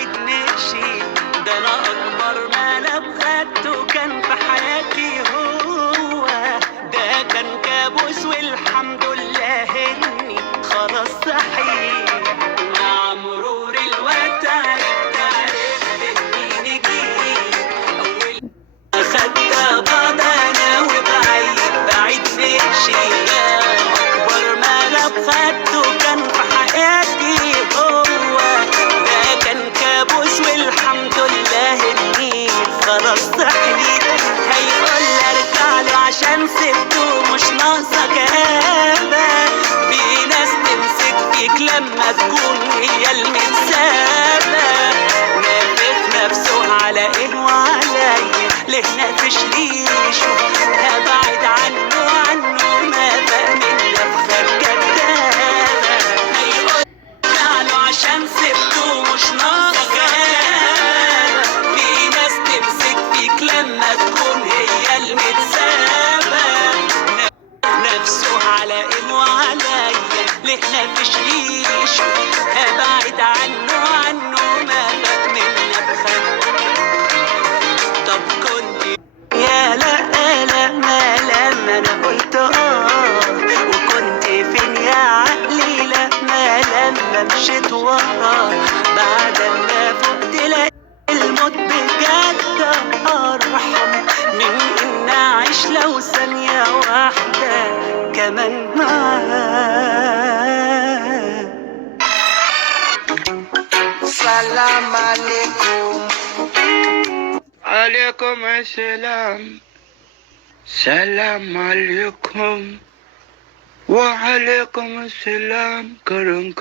بعيد مشي، ده انا اكبر ملعب خدته كان في حياتي هو، ده كان كابوس والحمد لله اني خلاص صحيت. مع مرور الوقت عرفت اني نجيت، اول اخدت بعض انا وبعيد بعيد مشي، ده اكبر ملعب خدته كان في حياتي هو، ده كان كابوس والحمد لله اني خلاص صحيت. هيقول لي ارجع له عشان سبته مش ناقصه كآبة، في ناس تمسك فيك لما تكون هي المتسابة، نافخ نفسه على ايه وعليا ليه نافش ريشه، هبعد عنه ما بقى من نفخة كدابة. هيقول له عشان سبته مش ناقصة كآبة، في ناس تمسك فيك لما تكون هي المتسابة، نفسه على ايه وعليا ليه نافش ريشه، هبعد عنه ما بقى من نفخة. طب كنت يا لا ما لما انا قلت وكنت فين يا عقلي لما مشيت وراه، بعد ما فقت لقيت الموت بجد ارحم من ان اعيش لو ثانية واحدة كمان معاه. سلام عليكم. عليكم السلام. سلام عليكم. وعليكم السلام. كرم